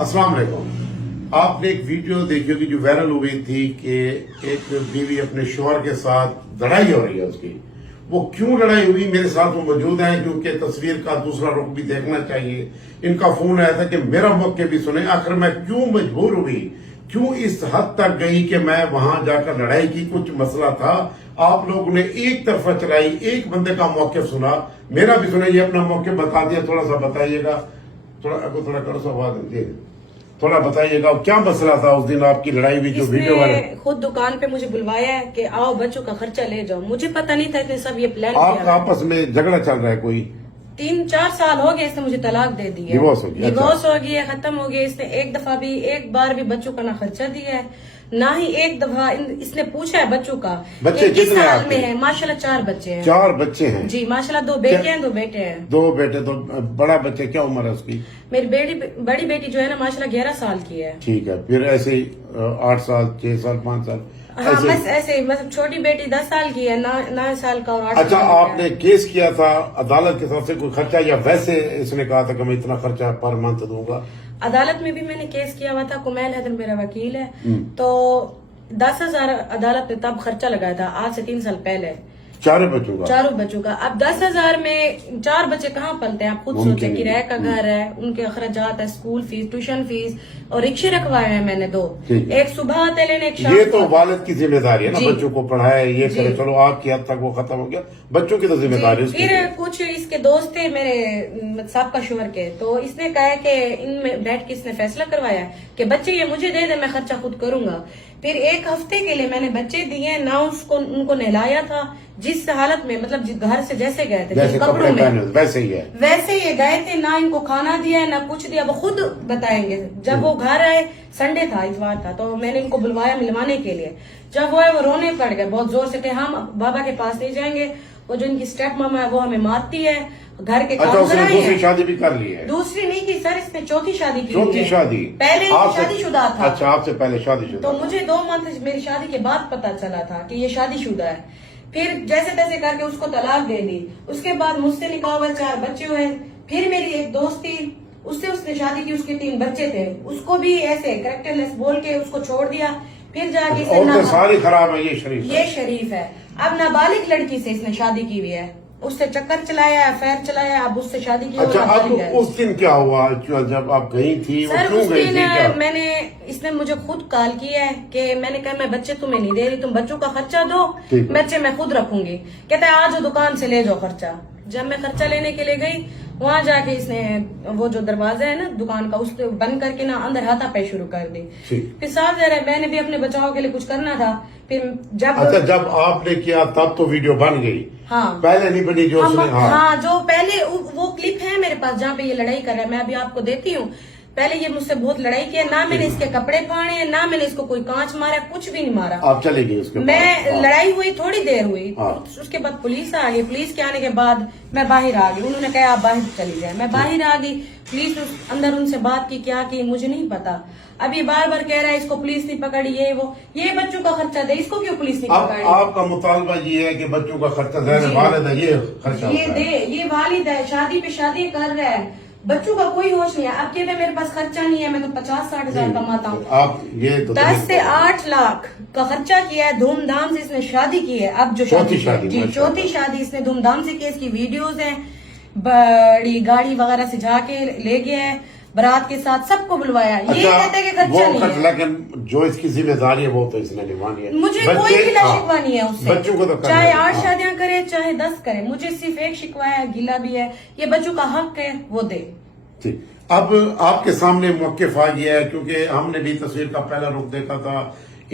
अस्सलाम वालेकुम। आपने एक वीडियो देखी होगी जो वायरल हो गई थी कि एक बीवी अपने शौहर के साथ लड़ाई हो रही है उसकी। वो क्यों लड़ाई हुई, मेरे साथ वो मौजूद है क्योंकि तस्वीर का दूसरा रुख भी देखना चाहिए। इनका फोन आया था कि मेरा मौके भी सुने, आखिर मैं क्यों मजबूर हुई, क्यों इस हद तक गई कि मैं वहां जाकर लड़ाई की। कुछ मसला था, आप लोगों ने एक तरफा चलाई, एक बंदे का मौके सुना, मेरा भी सुना, ये अपना मौके बता दिया। थोड़ा सा बताइएगा, थोड़ा करो सा आवाज दे, थोड़ा बताइएगा क्या मसला था उस दिन आपकी लड़ाई भी जो वीडियो वाले। खुद दुकान पे मुझे बुलवाया है कि आओ बच्चों का खर्चा ले जाओ। मुझे पता नहीं था कि सब ये प्लान आपका आपस में झगड़ा चल रहा है कोई? 3-4 साल हो गए, इसने मुझे तलाक दे दी है, डिवोर्स हो गया। डिवोर्स हो गया, खत्म हो गया। इसने एक बार भी बच्चों का ना खर्चा दिया है, ना ही एक दफा इसने पूछा है बच्चों का। बच्चे किस कितने हाल आपके? में है? माशाल्लाह 4 बच्चे हैं। 4 बच्चे हैं जी माशाल्लाह, 2 बेटे हैं, 2 बेटे हैं। 2 बेटे। तो बड़ा बच्चे क्या उम्र है उसकी? मेरी बड़ी बेटी जो है ना माशाल्लाह 11 साल की है। ठीक है, फिर ऐसे ही 8 साल, 6 साल, 5 साल हाँ बस ऐसे ही, मतलब छोटी बेटी 10 साल की है, 9 साल का और 8 अच्छा, साल का है। आपने केस किया था अदालत के तरफ से कोई खर्चा, या वैसे इसने कहा था कि मैं इतना खर्चा पर मंथ दूंगा? अदालत में भी मैंने केस किया हुआ था, कुमैल हैदर मेरा वकील है। तो 10,000 अदालत ने तब खर्चा लगाया था, आज से 3 साल पहले। 4 बच्चों का? 4 बच्चों का। अब 10,000 में 4 बच्चे कहाँ पलते हैं? आप खुद सोचे, किराए का घर है, उनके अखराजात है, स्कूल फीस, ट्यूशन फीस, और रिक्शे रखवाए हैं मैंने 2। एक सुबह आते लेने, एक शाम। ये तो वालिद की जिम्मेदारी है ना, जी। बच्चों को पढ़ाए, ये करे। चलो आपकी हद तक वो खत्म हो गया, बच्चों की तो जिम्मेदारी उसकी फिर है। कुछ इसके दोस्त थे मेरे साहब शोहर के, तो इसने कहा कि इनमें बैठ के इसने फैसला करवाया कि बच्चे ये मुझे दे दे, मैं खर्चा खुद करूंगा। फिर 1 हफ्ते के लिए मैंने बच्चे दिए ना, उनको नहलाया था जिस हालत में, मतलब घर से जैसे गए थे, जैसे कपड़ों कपड़े में पहने वैसे ही है, वैसे ये गए थे। ना इनको खाना दिया ना कुछ दिया, वो खुद बताएंगे। जब वो घर आए, संडे था, इतवार था, तो मैंने इनको बुलवाया मिलवाने के लिए। जब वो आए, वो रोने पड़ गए बहुत जोर से, थे हम बाबा के पास नहीं जाएंगे, वो जो इनकी स्टेप मामा है वो हमें मारती है, घर के अच्छा, काम उसने कराए दूसरी हैं। शादी भी कर ली है? दूसरी नहीं की सर, इसने चौथी शादी की। चौथी शादी? पहले आपसे- शादीशुदा था। अच्छा, आपसे पहले शादीशुदा। तो मुझे 2 मंथ मेरी शादी के बाद पता चला था कि ये शादीशुदा है। फिर जैसे तैसे करके उसको तलाक दे दी। उसके बाद मुझसे निकाह हुए, 4 बच्चे हुए। फिर मेरी एक दोस्त थी, उससे उसने शादी की, उसके 3 बच्चे थे, उसको भी ऐसे कैरेक्टरलेस बोल के उसको छोड़ दिया। फिर जाके इसने और सारी खराब है, ये शरीफ है। ये शरीफ है। अब नाबालिग लड़की से इसने शादी की हुई है, उससे चक्कर चलाया, अफेयर चलाया, अब उससे शादी की। अच्छा, अब उस दिन क्या हुआ जब आप गई थी? वो सर क्यों उस गई दिन थी? क्या मैंने, इसने मुझे खुद कॉल किया है कि मैंने कहा मैं बच्चे तुम्हें नहीं दे रही, तुम बच्चों का खर्चा दो, ठीक है। बच्चे मैं खुद रखूंगी। कहता है आज दुकान से ले जाओ खर्चा। जब मैं खर्चा लेने के लिए गई, वहां जाके इसने वो जो दरवाजा है ना दुकान का, उसको बंद करके ना अंदर हाथापाई शुरू कर दी। ठीक। फिर साफ जरा मैंने भी अपने बचाव के लिए कुछ करना था। फिर अच्छा, जब आपने किया तब तो वीडियो बन गई? हाँ, पहले नहीं बनी जो उसने? हाँ, जो पहले वो क्लिप है मेरे पास जहाँ पे ये लड़ाई कर रहा है, मैं अभी आपको देती हूँ। पहले ये मुझसे बहुत लड़ाई किया, ना मैंने इसके कपड़े फाड़े, ना मैंने इसको कोई कांच मारा, कुछ भी नहीं मारा। आप चले गए उसके मैं पास? लड़ाई हुई थोड़ी देर हुई, हाँ। उसके बाद पुलिस आ गई। पुलिस के आने के बाद मैं बाहर आ गई, उन्होंने कहा आप बाहर चली जाए। मैं बाहर आ गई, पुलिस अंदर उनसे बात की, क्या की मुझे नहीं पता। अभी बार बार कह रहा है इसको पुलिस नहीं पकड़ी, ये वो, ये बच्चों का खर्चा दे, इसको क्यों पुलिस नहीं अब पकड़ी? आपका मुतालबा ये है कि बच्चों का खर्चा ज़ाहिर वालिद है, ये खर्चा ये होता दे, है। ये वालिद है, शादी पे शादी कर रहा है, बच्चों का कोई होश नहीं है। अब कहते हैं मेरे पास खर्चा नहीं है, मैं तो 50-60 हजार कमाता हूँ। आप ये तो 10 से 8 लाख का खर्चा किया है, धूमधाम से इसने शादी की है। अब जो चौथी की है, शादी, जी माशाअल्लाह। चौथी शादी इसने धूमधाम से की, इसकी वीडियोस हैं, बड़ी गाड़ी वगैरह से जाके ले गया है, बारात के साथ सबको बुलवाया। ये कहते हैं कि खर्चा नहीं है। लेकिन जो इसकी जिम्मेदारी है वो तो इसने निभानी है। मुझे कोई गिला शिकवा नहीं है उससे। बच्चों को तो करना चाहे है। 8 शादियां करे, चाहे 10 करे, मुझे सिर्फ एक शिकवा है, गिला भी है। ये बच्चों का हक है, वो दे। ठीक, अब आपके सामने मौक़िफ़ आ गया है, क्योंकि हमने भी तस्वीर का पहला रुख देखा था।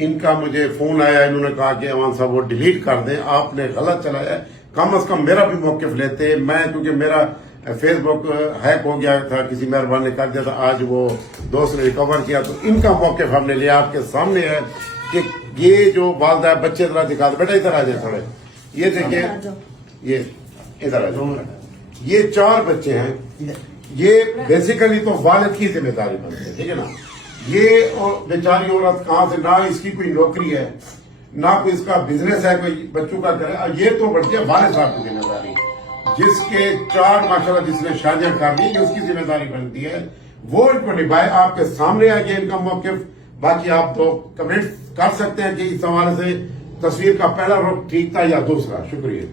इनका मुझे फोन आया, इन्होंने कहा कि अमान साहब वो डिलीट कर दें, आपने गलत चलाया है, कम से कम मेरा भी मौक़िफ़ लेते। मैं, क्योंकि मेरा फेसबुक हैक हो गया था, किसी मेहरबान ने कर दिया था, आज वो दोस्त ने रिकवर किया, तो इनका मौक़िफ़ हमने लिया। आपके सामने है कि ये जो वालदा है, बच्चे जरा दिखा दो, बेटा इधर आ जाए थोड़े, ये देखिए, ये इधर आ जाओ। ये 4 बच्चे हैं, ये बेसिकली तो वालिद की जिम्मेदारी बनती है, ठीक है ना। ये और बेचारी औरत कहाँ से, ना इसकी कोई नौकरी है, ना कोई इसका बिजनेस है, कोई बच्चों का करे। ये तो बढ़ती है वालिद साहब की जिम्मेदारी, जिसके 4 माशाल्लाह जिसने शादियां कर ली, ये उसकी जिम्मेदारी बनती है। وہ ان کو نبھائے. آپ کے سامنے آ گیا ان کا موقف. باقی آپ تو کمنٹ کر سکتے ہیں کہ اس حوالے سے تصویر کا پہلا رخ ٹھیک تھا یا دوسرا. شکریہ.